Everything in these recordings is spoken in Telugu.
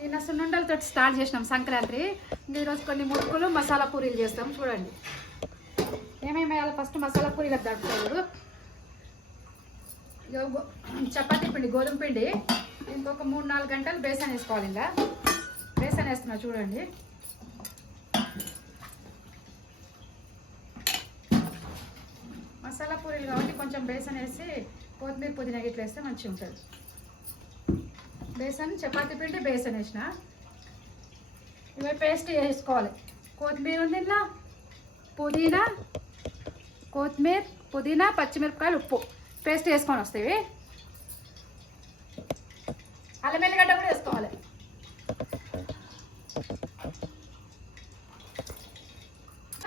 నిన్న సున్నుండలతో స్టార్ట్ చేసినాం సంక్రాంతి. ఈరోజు కొన్ని మురుకులు మసాలా పూరీలు చేస్తాం. చూడండి ఏమేమి వేయాలి. ఫస్ట్ మసాలా పూరీలకు దడుపుతారు. చపాతీ పిండి, గోధుమ పిండి ఇంకొక 3-4 గంటలు బేసన్ వేసుకోవాలి. ఇంకా బేసన్ వేస్తున్నా చూడండి. మసాలా పూరీలు కాబట్టి కొంచెం బేసన్ వేసి కొత్తిమీర పుదీనా గిట్ల వేస్తే మంచిగా ఉంటుంది. బేసన్, చపాతీ పిండి, బేసన్ వేసిన ఇవి పేస్ట్ వేసుకోవాలి. కొత్తిమీర ఉంది ఇలా, పుదీనా, కొత్తిమీర, పుదీనా, పచ్చిమిరపకాయలు, ఉప్పు పేస్ట్ వేసుకొని వస్తాయి. అల్లం వెల్లిగడ్డ కూడా వేసుకోవాలి.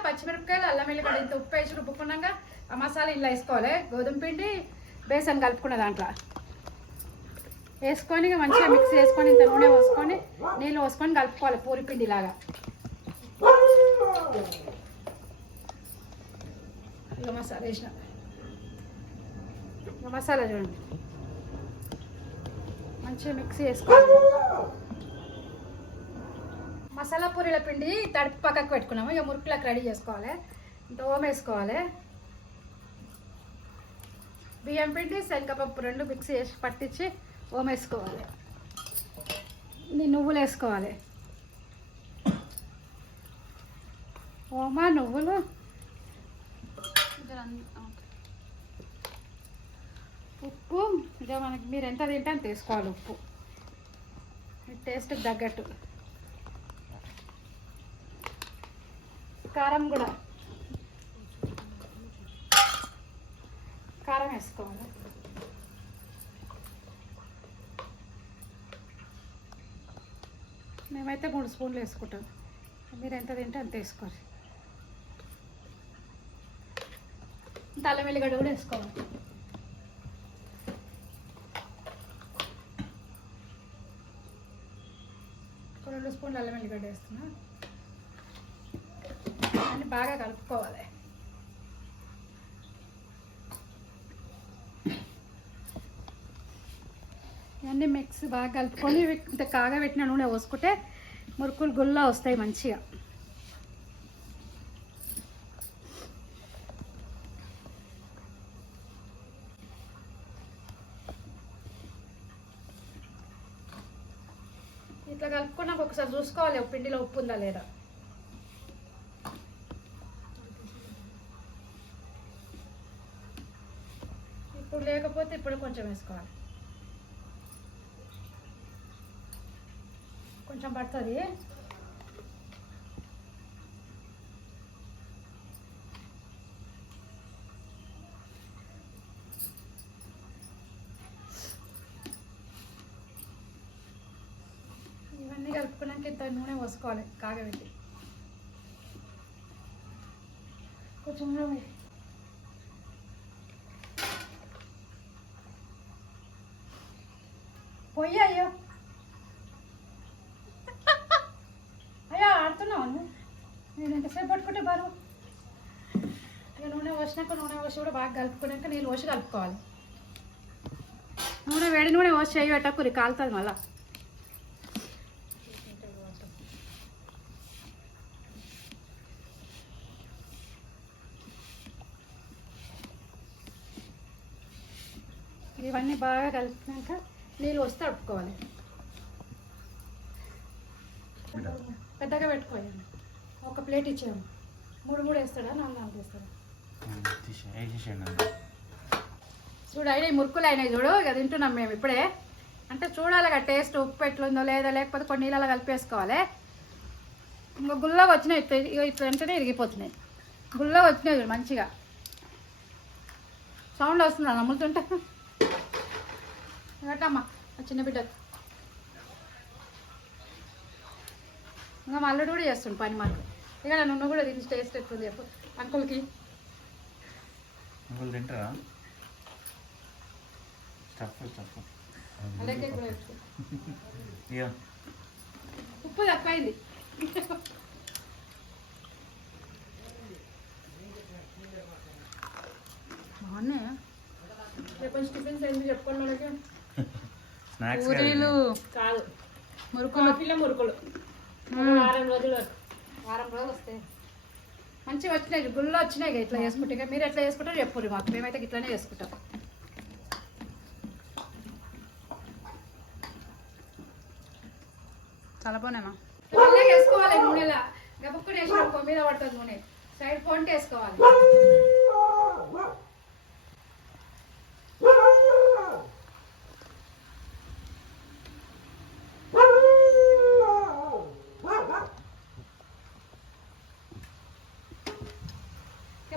పచ్చిమిరపకాయలు, అల్లం వెల్లిగడ్డ ఇంత ఉప్పు వేసి రుబ్బుకున్నాక ఆ మసాలా ఇలా వేసుకోవాలి. గోధుమ పిండి, బేసన్ కలుపుకున్న దాంట్లో వేసుకొని మంచిగా మిక్స్ చేసుకొని ఇంత నూనె పోసుకొని నీళ్ళు పోసుకొని కలుపుకోవాలి పూరి పిండి లాగా. ఇక మసాలా వేసిన మసాలా చూడండి మంచిగా మిక్స్ చేసుకోవాలి. మసాలా పూరీల పిండి తడిపి పక్కకు పెట్టుకున్నాము. ఇక మురుకులకు రెడీ చేసుకోవాలి. ఇంత ఓం వేసుకోవాలి. బియ్యం పిండి, శనగపప్పు 2 మిక్స్ చేసి పట్టించి ఓం వేసుకోవాలి. నువ్వులు వేసుకోవాలి. ఓమా, నువ్వులు, ఉప్పు. ఇక మనకి మీరు ఎంత తింటే అంత వేసుకోవాలి. ఉప్పు మీ టేస్ట్కి తగ్గట్టు. కారం కూడా కారం వేసుకోవాలి. మేమైతే 3 స్పూన్లు వేసుకుంటాం. మీరు ఎంత తింటే అంత వేసుకోవాలి. అల్లం వెల్లిగడ్డ కూడా వేసుకోవాలి. ఒక 2 స్పూన్లు అల్లం వెల్లిగడ్డ వేస్తున్నా. అన్నీ బాగా కలుపుకోవాలి. ఇవన్నీ మిక్స్ బాగా కలుపుకొని ఇంత కాగబెట్టిన నూనె పోసుకుంటే మురుకులు గుల్లా వస్తాయి మంచిగా. ఇట్లా కలుపుకున్నాక ఒకసారి చూసుకోవాలి పిండిలో ఉప్పు ఉందా లేదా. ఇప్పుడు లేకపోతే ఇప్పుడు కొంచెం వేసుకోవాలి. కొంచెం పడుతుంది. ఇవన్నీ కలుపుకున్నాక ఇంత నూనె పోసుకోవాలి కాగబెట్టి. కొంచెం నూనె పొయ్యి. అయ్యో ఆడుతున్నావు. నేను ఎంతసేపు పట్టుకుంటే బరువు. ఇక నూనె పోసినాక నూనె పోసి కూడా బాగా కలుపుకున్నాక నీళ్ళు పోసి కలుపుకోవాలి. వేడి నూనె పోసి చేయి పెట్టకూరి కాలుతుంది మళ్ళా. ఇవన్నీ బాగా కలిపినాక నీళ్ళు వస్తే అడుపుకోవాలి. పెద్దగా పెట్టుకోవాలి. ఒక ప్లేట్ ఇచ్చాము. 3 వేస్తాడా, 4 వేస్తాడా చూడు. అయినాయి మురుకులు అయినాయి చూడు. ఇక తింటున్నాం మేము ఇప్పుడే. అంటే చూడాలి కదా టేస్ట్ ఉప్పు ఎట్లుందో లేదా, లేకపోతే కొన్ని నీళ్ళలో కలిపేసుకోవాలి. ఇంకా గుల్లగా వచ్చినాయి. ఇట్లా అంటేనే ఇరిగిపోతున్నాయి. గుల్లగా వచ్చినాయి చూడు మంచిగా. సౌండ్ వస్తుందా నమ్ముతుంటే. అమ్మా చిన్న బిడ్డ ఇంకా మళ్ళీ కూడా చేస్తుండు పని మాకు. ఇక నువ్వు కూడా తిని టేస్ట్ ఎక్కువ చెప్పు అంకుల్కి. తింటారా? ఉప్పు తక్కువైంది. బాగున్నాయా? రేపు టిఫిన్స్ ఏంటి చెప్పుకోండి మనకి. స్నాక్స్ పూరీలు కాదు, మురుకులు వారం రోజులు వస్తాయి. మంచిగా వచ్చినాయి, గుళ్ళు వచ్చినాయి. ఇట్లా చేసుకుంటే మీరు ఎట్లా చేసుకుంటారో చెప్పుర్రి మాకు, మేమైతే ఇట్లానే చేసుకుంటాం. చాలా బాగున్నాను. మళ్ళీ వేసుకోవాలి నూనెలా, గబుక్కుని వేసిన మీద పడుతుంది నూనె, సైడ్ పొంటి వేసుకోవాలి.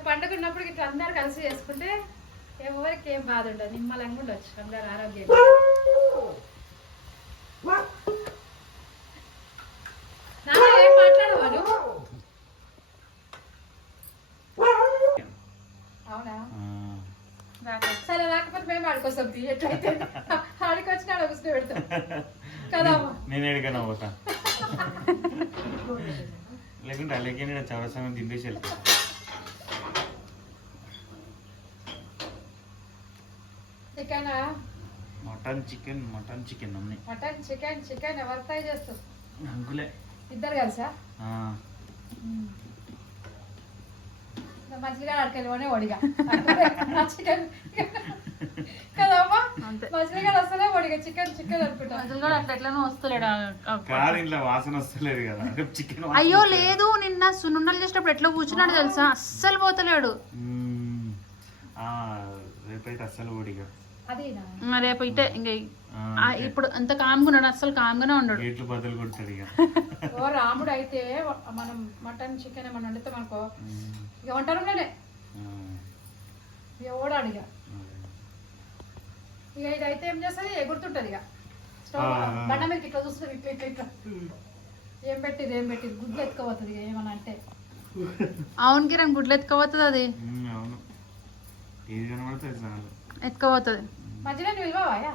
పండుగ ఉన్నప్పుడు ఇట్లా అందరు కలిసి చేసుకుంటే ఎవరికి ఏం బాధ ఉండదు, నిమ్మలంగా ఉండొచ్చు అందరు ఆరోగ్యం. ఏం మాట్లాడవాను? అవునా? సరే రాకపోతే మేము ఆడుకోస్తాం, ఎట్లయితే ఆడికి వచ్చిన ఆడ కూర్చొని పెడతాం కదా. నేను ఎడికన్నా పోతా, లేకుంటే అలాగే చౌరసంగా దింపేసి వెళ్తా. చికెన్ అన్నీ మటన్ చికెన్ ఎవరు ఫ్రై చేస్తాం? అంకులే ఇద్దరు కలిసా? మజ్జిగ అడకెళ్ళిపోనే ఒడిగా చికెన్ కదమ్మా, మజ్జిగ వస్తలే ఒడిగా చికెన్ అనుకుంటా. అట్లా ఎట్లనో వస్తలేడు కాదు, ఇంట్లో వాసన వస్తలేదు కదా చికెన్. అయ్యో లేదు, నిన్న సున్నుండలు చేసేటప్పుడు ఎట్లా కూర్చున్నాడు తెలుసా, అస్సలు పోతలేడు. రేపైతే అస్సలు ఓడిగా రేపు ఇటే ఇంకా ఇప్పుడు అంత కామ్గున్నాడు, అస్సలు కామ్గానే ఉన్నాడు. గేట్లు బదులు కొడతాడు ఇక. ఓ రాముడు అయితే మనం మటన్ చికెన్ ఏమన్నా వండుతాం అనుకో, ఇక వంట రూమ్లోనే ఓడాడు ఇక. ఇదైతే ఏం చేస్తుంది, ఎగురుతుంటది ఇక స్టవ్ బండ మీదకి ఇట్లా చూస్తుంది, ఇట్లా ఏం పెట్టింది గుడ్లు ఎత్తుకోపోతుంది ఇక ఏమన్నా అంటే. అవును కిరణ్, గుడ్లు ఎత్తుకోపోతుంది, అది అవును, ఏది కనబడుతుంది చాలు ఎత్తుకోపోతుంది. మధ్యలో నిల్వాయా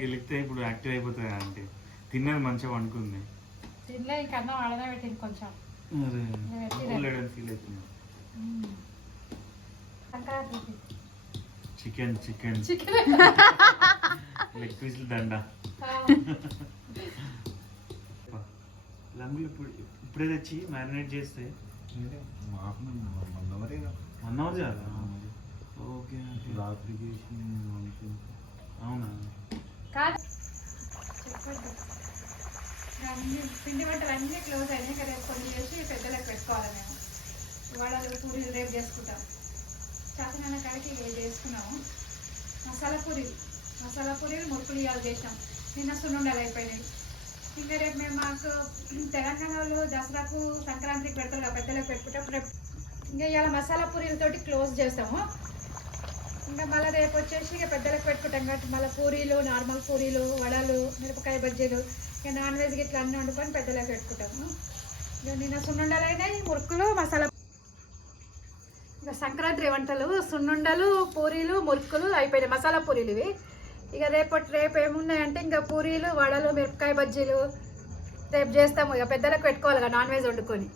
గెలిస్తే ఇప్పుడు యాక్టివ్ అయిపోతుంది అంటే. తిన్నది మంచిగా వండుకుంది, తినలే ఇంకా అన్నం ఆడనే పెట్టింది కొంచెం. ఫీల్ అవుతుంది. చికెన్ లెగ్ పీసులు దండ. లంగులు ఇప్పుడే తెచ్చి మ్యారినేట్ చేస్తే 1 అవర్ చాలా. ఓకే, రాత్రికి అవునా? కాదు, పిండి వంటలు అన్నీ క్లోజ్ అయినాయి కదా, కొన్ని చేసి పెద్దలకు పెట్టుకోవాలి. మేము ఇవాళ పూరీలు రేపు చేసుకుంటాం. చాకనాన్న కాడికి చేసుకున్నాము. మసాలా పూరీలు మురుకులు ఇవాళ చేసాం. నిన్న సున్నుండలు అయిపోయినాయి. ఇంకా రేపు మేము మాకు తెలంగాణలో దసరాకు సంక్రాంతికి పెడతారు కదా, పెద్దలకు పెట్టుకుంటాం. రేపు ఇంకా ఇవాళ మసాలా పూరీలతోటి క్లోజ్ చేస్తాము. ఇంకా మళ్ళీ రేపు వచ్చేసి ఇక పెద్దలకు పెట్టుకుంటాం కాబట్టి మళ్ళీ పూరీలు, నార్మల్ పూరీలు, వడలు, మిరపకాయ బజ్జీలు, ఇక నాన్ వెజ్ ఇట్లా అన్నీ వండుకొని పెద్దలకు పెట్టుకుంటాము. ఇక నిన్న సున్నుండలు అయినాయి, మురుకులు, మసాలా. ఇక సంక్రాంతి వంటలు సున్నుండలు, పూరీలు, మురుకులు అయిపోయినాయి, మసాలా పూరీలు ఇవి. ఇక రేపు ఏమున్నాయంటే ఇంకా పూరీలు, వడలు, మిరపకాయ బజ్జీలు రేపు చేస్తాము. ఇక పెద్దలకు పెట్టుకోవాలి కదా నాన్ వెజ్ వండుకొని.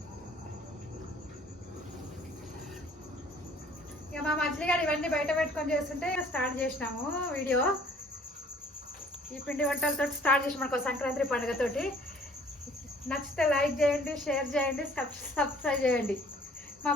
ఇక మా మజ్జిగాడు ఇవన్నీ బయట పెట్టుకొని చేస్తుంటే స్టార్ట్ చేసినాము వీడియో. ఈ పిండి వంటలతో స్టార్ట్ చేసి మనకు సంక్రాంతి పండుగతోటి. నచ్చితే లైక్ చేయండి, షేర్ చేయండి, సబ్స్క్రైబ్ చేయండి. మా